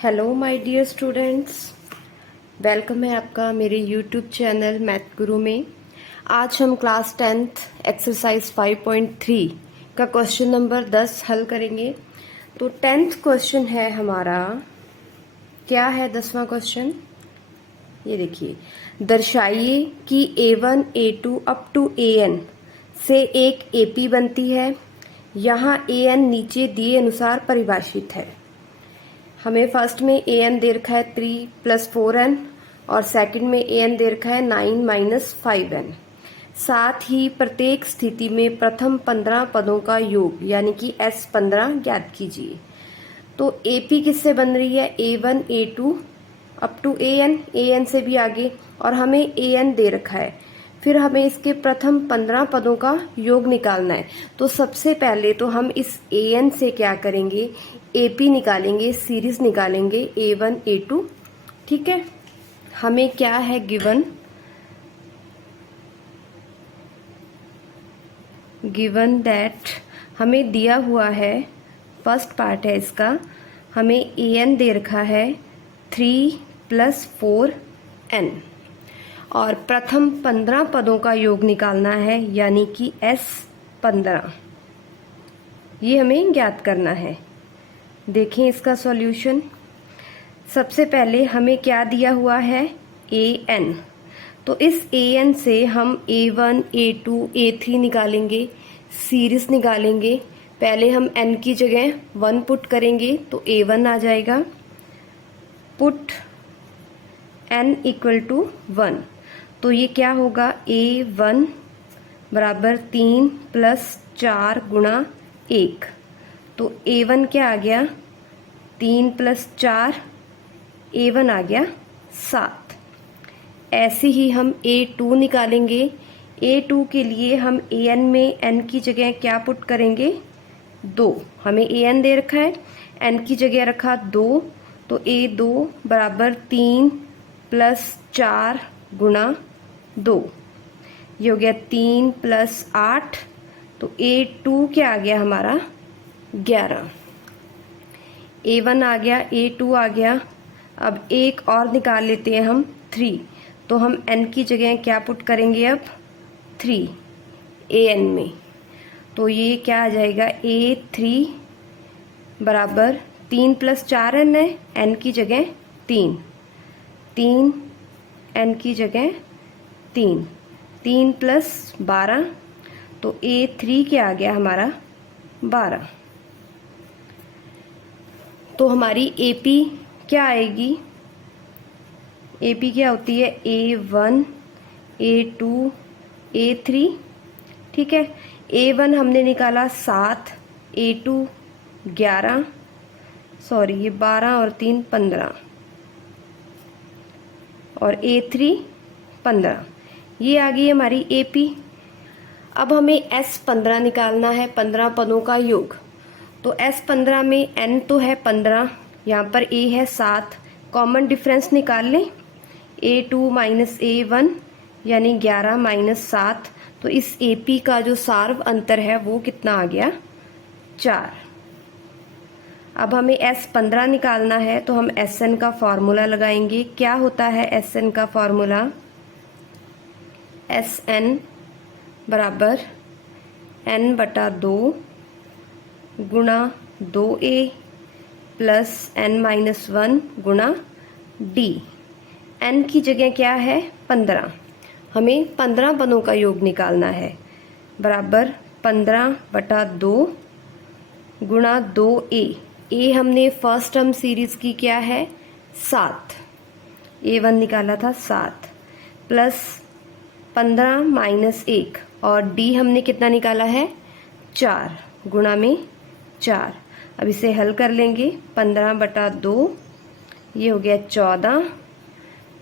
Hello my dear students, welcome है आपका मेरे यूट्यूब चैनल मैथ गुरु में। आज हम क्लास 10th एक्सरसाइज 5.3 का क्वेश्चन नंबर 10 हल करेंगे। तो 10th क्वेश्चन है हमारा, क्या है 10वां क्वेश्चन? ये देखिए, दर्शाइए कि A1 A2 up to AN से एक AP बनती है। यहाँ AN नीचे दिए अनुसार परिभाषित है। हमें फर्स्ट में AN दे रखा है 3 + 4n और सेकंड में AN दे रखा है 9 - 5n। साथ ही प्रत्येक स्थिति में प्रथम 15 पदों का योग यानी कि S15 ज्ञात कीजिए। तो AP किससे बन रही है? A1 A2 up to AN से भी आगे, और हमें AN दे रखा है। फिर हमें इसके प्रथम 15 पदों का योग निकालना है। तो सबसे पहले तो हम इस AN से क्या करेंगे? AP निकालेंगे, सीरीज निकालेंगे A1 A2। ठीक है, हमें क्या है गिवन दैट हमें दिया हुआ है, फर्स्ट पार्ट है इसका, हमें AN दे रखा है 3 + 4n और प्रथम 15 पदों का योग निकालना है यानी कि S15। ये हमें ज्ञात करना है। देखें इसका सॉल्यूशन। सबसे पहले हमें क्या दिया हुआ है? AN। तो इस AN से हम A1 A2 A3 निकालेंगे, सीरीज निकालेंगे। पहले हम n की जगह 1 पुट करेंगे तो A1 आ जाएगा। पुट n = 1, तो ये क्या होगा? A1 बराबर 3 + 4 × 1। तो A1 क्या आ गया? 3 + 4, A1 आ गया 7। ऐसे ही हम A2 निकालेंगे। A2 के लिए हम AN में n की जगह क्या पुट करेंगे? 2। हमें AN दे रखा है, n की जगह रखा 2, तो A2 बराबर 3 + 4 × 2। ये हो गया 3 + 8, तो A2 क्या आ गया हमारा? 11। A1 आ गया, A2 आ गया। अब एक और निकाल लेते हैं हम 3, तो हम n की जगह क्या पुट करेंगे अब? 3 AN में। तो ये क्या आ जाएगा? A3 बराबर 3 + 4n है, n की जगह 3, 3 n की जगह 3, 3 + 12, तो A3 क्या आ गया हमारा? 12। तो हमारी AP क्या आएगी? AP क्या होती है? A1 A2 A3। ठीक है, A1 हमने निकाला 7, A2 11, सॉरी ये 12 और 3 15, और A3 15। ये आ गई हमारी AP। अब हमें S15 निकालना है, 15 पदों का योग। तो S15 में n तो है 15, यहाँ पर A है 7, कॉमन डिफरेंस निकाल लें। A2 - A1 यानी 11 - 7, तो इस AP का जो सार्व अंतर है वो कितना आ गया? 4। अब हमें S15 निकालना है, तो हम SN का फॉर्मूला लगाएंगे। क्या होता है SN का फॉर्मूला? SN बराबर n/2 × 2A + n - 1 × D। n की जगह क्या है? 15। हमें 15 पदों का योग निकालना है, बराबर 15/2 × 2A। A हमने फर्स्ट टर्म सीरीज की क्या है? 7, A1 निकाला था 7, प्लस 15 - 1, और D हमने कितना निकाला है? 4, गुणा में 4। अब इसे हल कर लेंगे। 15/2 ये हो गया 14,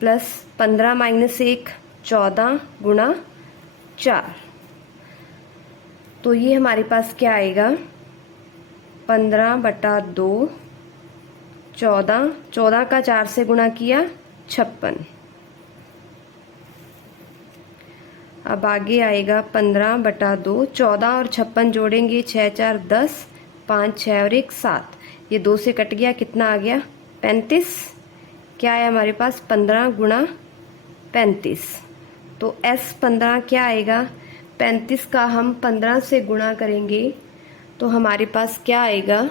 प्लस 15 - 1 14 × 4, तो ये हमारे पास क्या आएगा? 15/2 14, 14 का 4 से गुणा किया 56। अब आगे आएगा 15/2, 14 और 56 जोड़ेंगे, 6 × 4 = 10, 5 6 और 1 7, ये 2 से कट गया, कितना आ गया? 35, क्या है हमारे पास 15 गुणा 35, तो S15 क्या आएगा, 35 का हम 15 से गुणा करेंगे तो हमारे पास क्या आएगा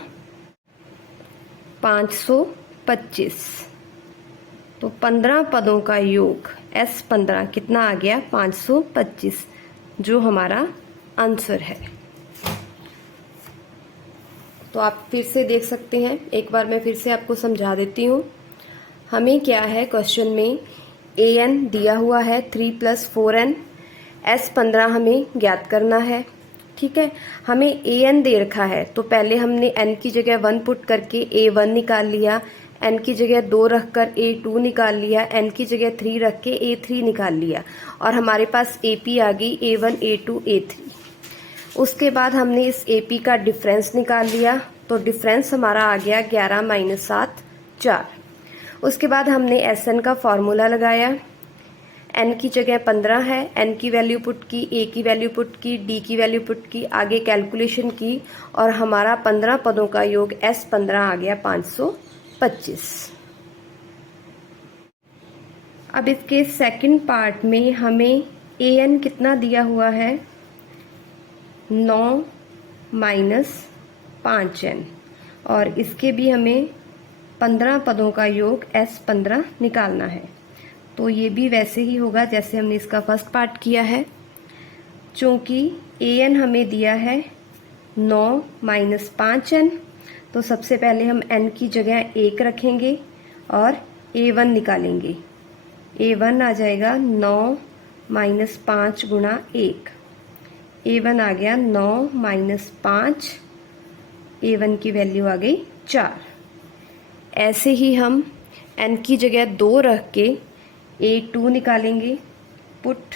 525। तो 15 पदों का योग S15 कितना आ गया 525, जो हमारा आंसर है। तो आप फिर से देख सकते हैं, एक बार मैं फिर से आपको समझा देती हूँ। हमें क्या है क्वेश्चन में, an दिया हुआ है 3 + 4n, S15 हमें ज्ञात करना है। ठीक है, हमें an दे रखा है तो पहले हमने n की जगह 1 पुट करके a1 निकाल लिया, n की जगह 2 रखकर a2 निकाल लिया, n की जगह 3 रख के a3 निकाल लिया, और हमारे पास AP आ गई a1 a2 a3। उसके बाद हमने इस AP का डिफरेंस निकाल लिया, तो डिफरेंस हमारा आ गया 11 - 7 4। उसके बाद हमने SN का फॉर्मूला लगाया, n की जगह 15 है, n की वैल्यू पुट की, a की वैल्यू पुट की, d की वैल्यू पुट की, आगे कैलकुलेशन की, और हमारा 15 पदों का योग S15 आ गया 525। अब इसके सेकंड पार्ट में हमें an कितना दिया हुआ है 9 - 5n, और इसके भी हमें 15 पदों का योग S15 निकालना है। तो ये भी वैसे ही होगा जैसे हमने इसका फर्स्ट पार्ट किया है। चूंकि an हमें दिया है 9 - 5n, तो सबसे पहले हम n की जगह 1 रखेंगे और a1 निकालेंगे। a1 आ जाएगा 9 - 5 गुणा 1, a1 आ गया 9 - 5, a1 की वैल्यू आ गई 4। ऐसे ही हम n की जगह 2 रख के a2 निकालेंगे, पुट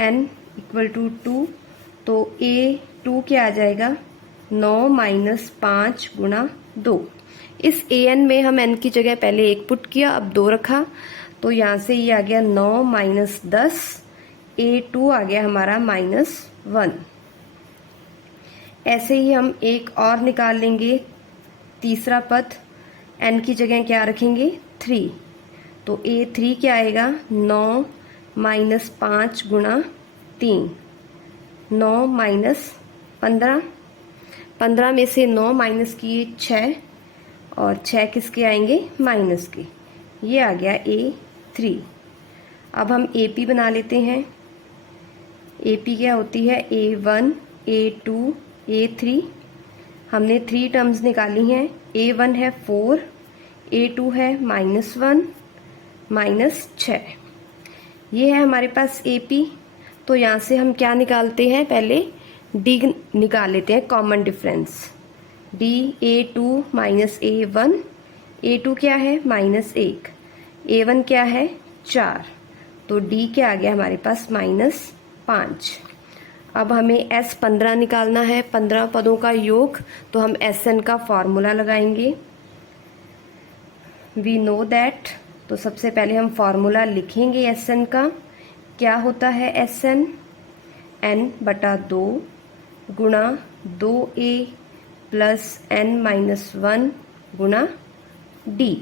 n = 2, तो a2 क्या आ जाएगा 9 - 5 गुणा 2। इस an में हम n की जगह पहले 1 पुट किया, अब 2 रखा, तो यहाँ से ये आ गया 9 - 10, a2 आ गया हमारा -1। ऐसे ही हम एक और निकाल लेंगे, तीसरा पद, n की जगह क्या रखेंगे 3, तो a3 क्या आएगा 9 - 5 गुणा 3, 9 - 15, 15 में से 9 माइनस किए 6, और 6 किसके आएंगे माइनस के, ये आ गया a3। अब हम AP बना लेते हैं। AP क्या होती है a1 a2 a3, हमने 3 टर्म्स निकाली हैं, a1 है 4, a2 है -1 -6, ये है हमारे पास AP। तो यहाँ से हम क्या निकालते हैं, पहले D निकाल लेते हैं, common difference, D a2 - a1, a2 क्या है -1, a1 क्या है 4, तो D क्या आ गया हमारे पास -5। अब हमें S15 निकालना है, 15 पदों का योग, तो हम SN का फॉर्मूला लगाएंगे। वी नो दैट, तो सबसे पहले हम फॉर्मूला लिखेंगे SN का। क्या होता है SN, n/2 गुणा 2a + n-1 गुणा D।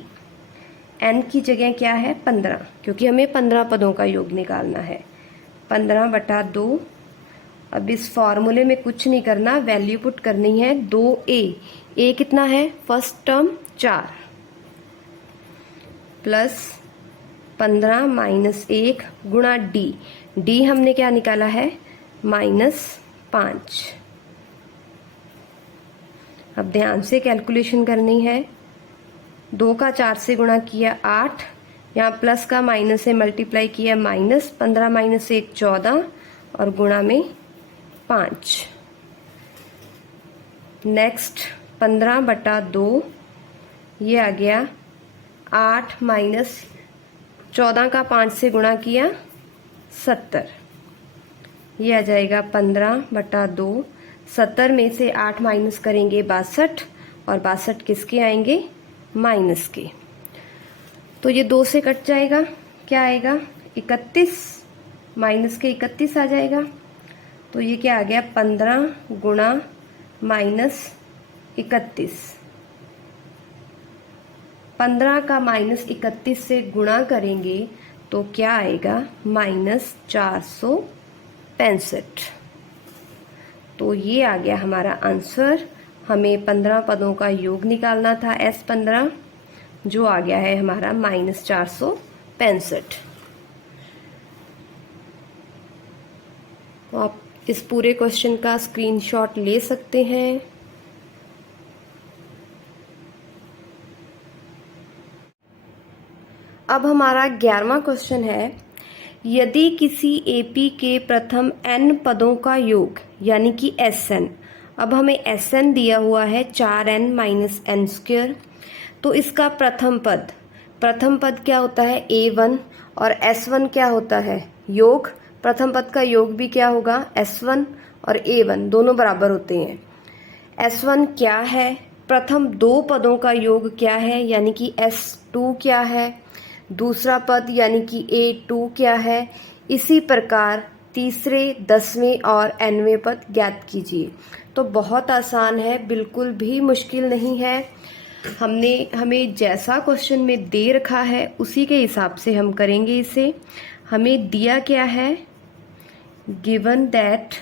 n की जगह क्या है 15, क्योंकि हमें 15 पदों का योग निकालना है, 15/2। अब इस फॉर्मूले में कुछ नहीं करना, वैल्यू पुट करनी है 2a कितना है फर्स्ट टर्म 4, प्लस 15 - 1 गुणा D हमने क्या निकाला है -5। अब ध्यान से कैलकुलेशन करनी है, 2 का 4 से गुणा किया 8, यहाँ प्लस का माइनस से मल्टीप्लाई किया -15 - 1 14, और गुणा में 5। नेक्स्ट 15/2, ये आ गया 8 - 14 का 5 से गुणा किया 70, ये आ जाएगा 15/2। 70 में से 8 माइनस करेंगे 62, और 62 किसके आएंगे माइनस के, तो ये 2 से कट जाएगा, क्या आएगा 31, माइनस के 31 आ जाएगा, तो ये क्या आ गया 15 गुणा -31, 15 का -31 से गुणा करेंगे तो क्या आएगा, -465। तो ये आ गया हमारा आंसर। हमें 15 पदों का योग निकालना था, S15, जो आ गया है हमारा -465। तो आप इस पूरे क्वेश्चन का स्क्रीनशॉट ले सकते हैं। अब हमारा 11वां क्वेश्चन है, यदि किसी एपी के प्रथम n पदों का योग यानी कि Sn, अब हमें Sn दिया हुआ है 4n माइनस n स्क्वेयर, तो इसका प्रथम पद क्या होता है, A1, और S1 क्या होता है, योग। प्रथम पद का योग भी क्या होगा, S1 और A1 दोनों बराबर होते हैं। S1 क्या है, प्रथम दो पदों का योग क्या है, यानी कि S2 क्या है, दूसरा पद यानी कि A2 क्या है। इसी प्रकार तीसरे, 10वें और nवें पद ज्ञात कीजिए। तो बहुत आसान है, बिल्कुल भी मुश्किल नहीं है। हमें जैसा क्वेश्चन में दे रखा है उसी के हिसाब से हम करेंगे इसे। हमें दिया क्या है, गिवन दैट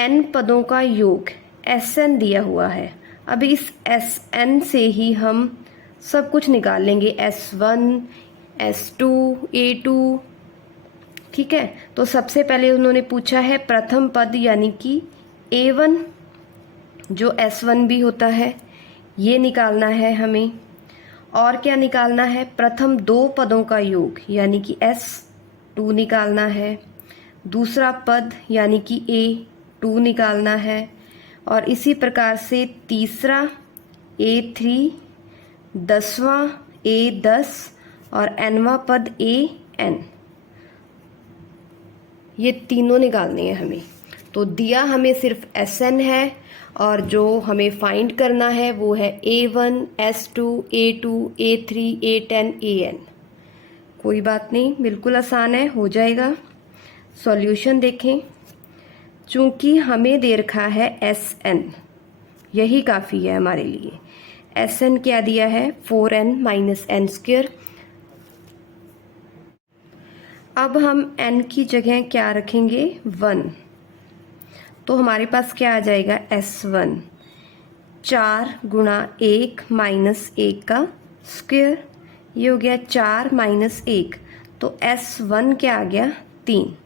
n पदों का योग Sn दिया हुआ है। अब इस Sn से ही हम सब कुछ निकाल लेंगे, S1, S2, A2, ठीक है। तो सबसे पहले उन्होंने पूछा है प्रथम पद यानी कि A1, जो S1 भी होता है, ये निकालना है हमें। और क्या निकालना है, प्रथम दो पदों का योग यानी कि S2 निकालना है। दूसरा पद यानी कि A2 निकालना है। और इसी प्रकार से तीसरा A3, 10वां A10 और nवां पद AN, ये तीनों निकालने हैं हमें। तो दिया हमें सिर्फ Sn है और जो हमें फाइंड करना है वो है A1, S2, A2, A3, A10, AN। कोई बात नहीं, बिल्कुल आसान है, हो जाएगा। सॉल्यूशन देखें। चूंकि हमें दे रखा है Sn, यही काफ़ी है हमारे लिए। Sn क्या दिया है, 4n माइनस n स्क्वेयर। अब हम n की जगह क्या रखेंगे, 1। तो हमारे पास क्या आ जाएगा, S1 4 गुणा 1 माइनस 1 का स्क्वेयर, ये हो गया 4 माइनस 1। तो S1 क्या आ गया, 3।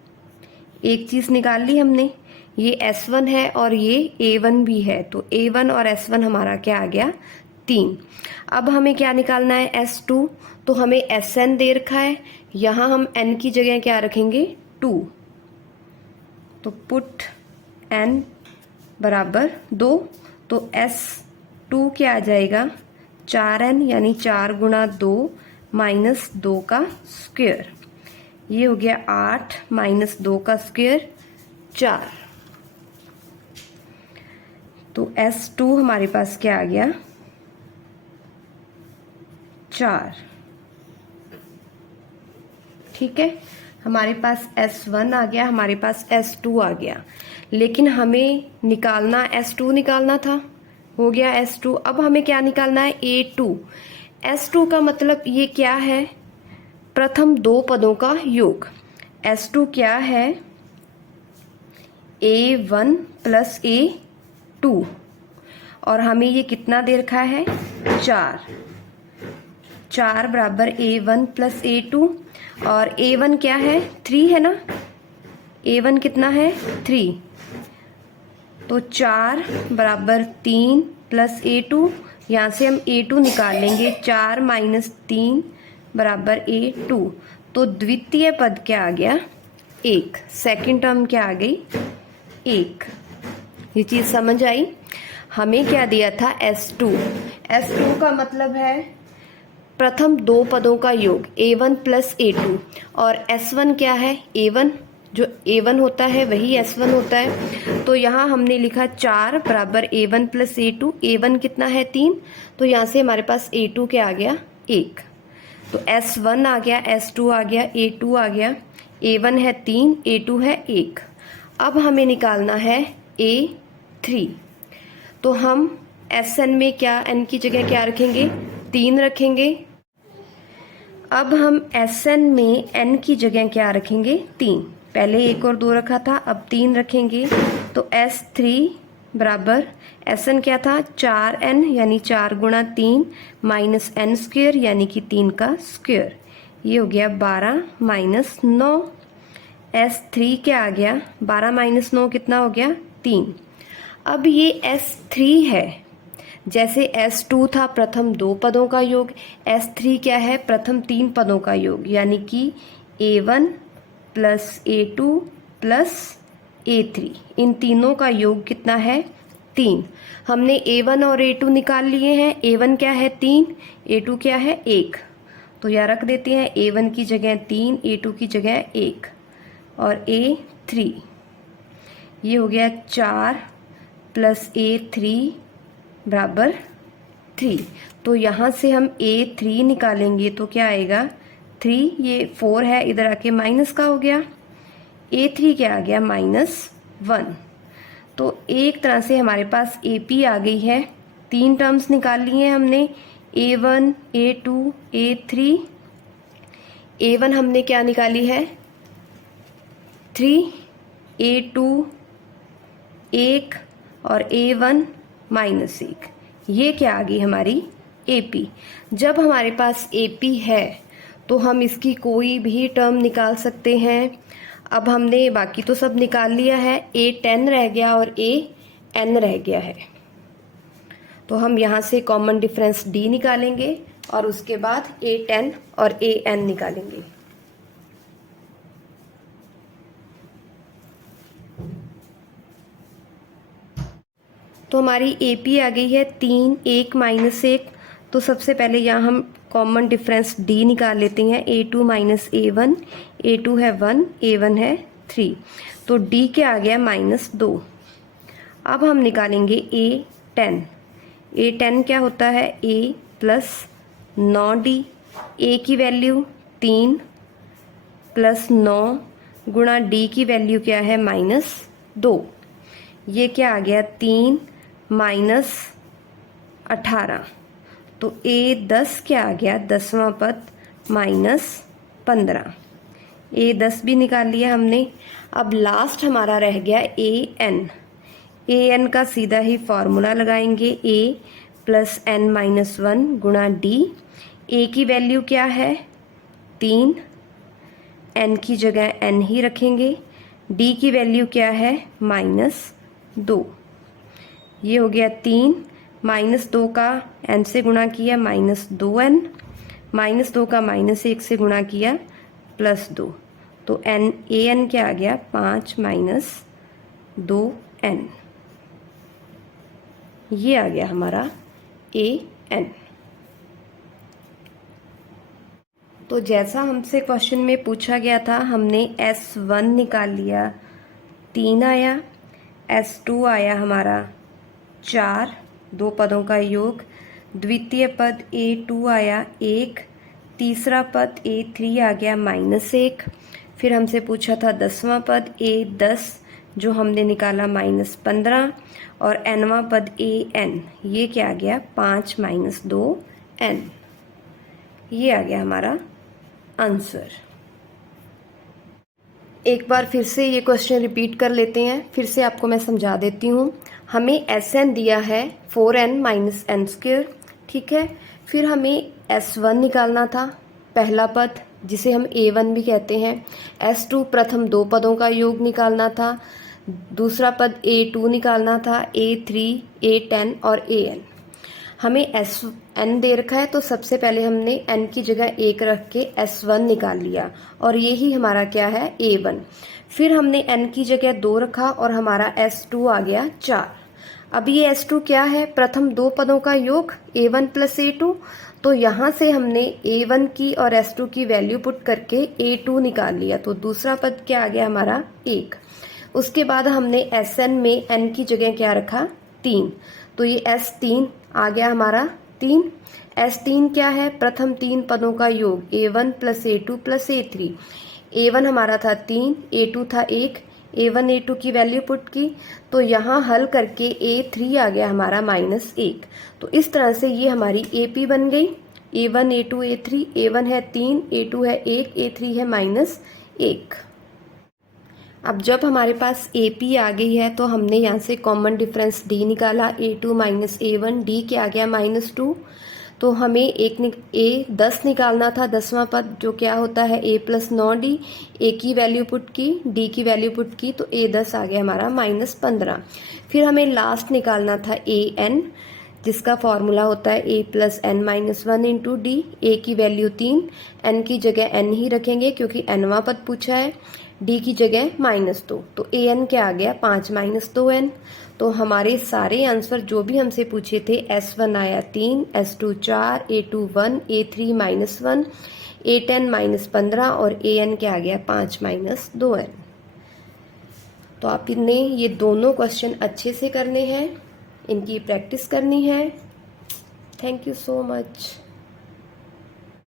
एक चीज़ निकाल ली हमने, ये S1 है और ये A1 भी है, तो A1 और S1 हमारा क्या आ गया, 3। अब हमें क्या निकालना है, S2। तो हमें Sn दे रखा है, यहाँ हम n की जगह क्या रखेंगे, 2। तो पुट n बराबर 2। तो S2 क्या आ जाएगा, 4n यानी 4 गुणा 2 माइनस 2 का स्क्वेयर, ये हो गया 8 माइनस 2 का स्क्वेयर 4। तो S2 हमारे पास क्या आ गया, 4। ठीक है, हमारे पास S1 आ गया, हमारे पास S2 आ गया, लेकिन हमें निकालना S2 निकालना था, हो गया S2। अब हमें क्या निकालना है, A2। S2 का मतलब ये क्या है, प्रथम दो पदों का योग। S2 क्या है, A1 प्लस A2, और हमें ये कितना दे रखा है, 4 बराबर A1 प्लस A2, और A1 क्या है, 3 है ना, A1 कितना है, 3। तो 4 बराबर 3 प्लस A2, यहाँ से हम A2 निकाल लेंगे, 4 माइनस 3 बराबर A2। तो द्वितीय पद क्या आ गया, 1। सेकंड टर्म क्या आ गई, 1। ये चीज़ समझ आई। हमें क्या दिया था, S2। S2 का मतलब है प्रथम दो पदों का योग, A1 प्लस A2, और S1 क्या है, A1, जो A1 होता है वही S1 होता है। तो यहाँ हमने लिखा 4 बराबर A1 प्लस A2। A1 कितना है, 3। तो यहाँ से हमारे पास A2 क्या आ गया, 1। तो S1 आ गया, S2 आ गया, A2 आ गया। A1 है 3, A2 है 1। अब हमें निकालना है A3। तो हम Sn में क्या, n की जगह क्या रखेंगे, 3 रखेंगे। अब हम Sn में n की जगह क्या रखेंगे? 3। पहले 1 और 2 रखा था, अब 3 रखेंगे। तो S3 बराबर Sn क्या था? 4n यानी 4 गुणा 3 माइनस n स्क्वेयर यानी कि 3 का स्क्वेयर। ये हो गया 12 माइनस 9। S3 क्या आ गया? 12 माइनस 9 कितना हो गया? 3। अब ये S3 है, जैसे S2 था प्रथम 2 पदों का योग, S3 क्या है? प्रथम 3 पदों का योग, यानी कि A1 plus A2 plus A3, इन तीनों का योग कितना है? 3। हमने A1 और A2 निकाल लिए हैं। A1 क्या है? 3, A2 क्या है? 1। तो यहाँ रख देते हैं A1 की जगह 3, A2 की जगह 1 और A3। ये हो गया 4 प्लस A3 बराबर 3। तो यहाँ से हम A3 निकालेंगे तो क्या आएगा? 3, ये 4 है, इधर आके माइनस का हो गया। A3 क्या आ गया? -1। तो एक तरह से हमारे पास AP आ गई है। 3 टर्म्स निकाल लिए हैं हमने, A1, A2, A3। A1 हमने क्या निकाली है? 3, A2 1 और A1 -1। ये क्या आ गई हमारी? AP। जब हमारे पास AP है तो हम इसकी कोई भी टर्म निकाल सकते हैं। अब हमने बाकी तो सब निकाल लिया है, A10 रह गया और AN रह गया है। तो हम यहाँ से कॉमन डिफरेंस D निकालेंगे और उसके बाद A10 और AN निकालेंगे। तो हमारी AP आ गई है 3, 1 माइनस 1। तो सबसे पहले यहाँ हम कॉमन डिफरेंस D निकाल लेते हैं। A2 माइनस A1, A2 है 1, A1 है 3। तो D क्या आ गया? -2। अब हम निकालेंगे A10। A10 क्या होता है? A plus 9D। A की वैल्यू 3 प्लस 9 गुणा D की वैल्यू क्या है? -2। ये क्या आ गया? 3 माइनस 18। तो A10 क्या आ गया? 10वां पद -15। A10 भी निकाल लिया हमने। अब लास्ट हमारा रह गया AN। AN का सीधा ही फॉर्मूला लगाएंगे, A प्लस n-1 गुणा D। A की वैल्यू क्या है? 3, N की जगह N ही रखेंगे। D की वैल्यू क्या है? -2। ये हो गया 3, -2 का n से गुणा किया -2n, -2 का -1 से गुणा किया +2। तो AN क्या आ गया? 5 - 2n। ये आ गया हमारा AN। तो जैसा हमसे क्वेश्चन में पूछा गया था, हमने S1 निकाल लिया, 3 आया। S2 आया हमारा 4, 2 पदों का योग। द्वितीय पद A2 आया 1। तीसरा पद A3 आ गया -1। फिर हमसे पूछा था 10वां पद A10, जो हमने निकाला -15। और nवां पद AN, ये क्या आ गया? 5 - 2n। ये आ गया हमारा आंसर। एक बार फिर से ये क्वेश्चन रिपीट कर लेते हैं, फिर से आपको मैं समझा देती हूँ। हमें Sn दिया है 4n माइनस n स्क्वेयर, ठीक है। फिर हमें S1 निकालना था, पहला पद जिसे हम A1 भी कहते हैं। S2 प्रथम 2 पदों का योग निकालना था। दूसरा पद A2 निकालना था, A3, A10 और AN। हमें Sn दे रखा है, तो सबसे पहले हमने n की जगह 1 रख के S1 निकाल लिया और ये ही हमारा क्या है? A1। फिर हमने n की जगह 2 रखा और हमारा S2 आ गया 4। अब ये S2 क्या है? प्रथम 2 पदों का योग, A1 प्लस A2। तो यहाँ से हमने A1 की और S2 की वैल्यू पुट करके A2 निकाल लिया। तो दूसरा पद क्या आ गया हमारा? 1। उसके बाद हमने Sn में n की जगह क्या रखा? 3। तो ये S3 आ गया हमारा 3। S3 क्या है? प्रथम 3 पदों का योग, A1 plus A2 plus A3। A1 हमारा था 3, A2 था 1। A1 A2 की वैल्यू पुट की, तो यहाँ हल करके A3 आ गया हमारा -1। तो इस तरह से ये हमारी AP बन गई। A1 A2 A3, A1 है 3, A2 है 1, A3 है -1। अब जब हमारे पास AP आ गई है तो हमने यहाँ से कॉमन डिफरेंस D निकाला, A2 माइनस A1, D क्या आ गया -2। तो हमें A10 निकालना था, 10वां पद, जो क्या होता है A + 9D। A की वैल्यू पुट की, D की वैल्यू पुट की, तो A10 आ गया हमारा -15। फिर हमें लास्ट निकालना था AN, जिसका फॉर्मूला होता है A + n - 1 × D। A की वैल्यू 3, N की जगह n ही रखेंगे क्योंकि nवां पद पूछा है, D की जगह -2, तो AN क्या आ गया 5 - 2N। तो हमारे सारे आंसर जो भी हमसे पूछे थे, S1 आया 3, S2 4, A2 1, A3 -1, A10 -15 और AN क्या आ गया 5 - 2N। तो आपने ये दोनों क्वेश्चन अच्छे से करने हैं, इनकी प्रैक्टिस करनी है। Thank you so much.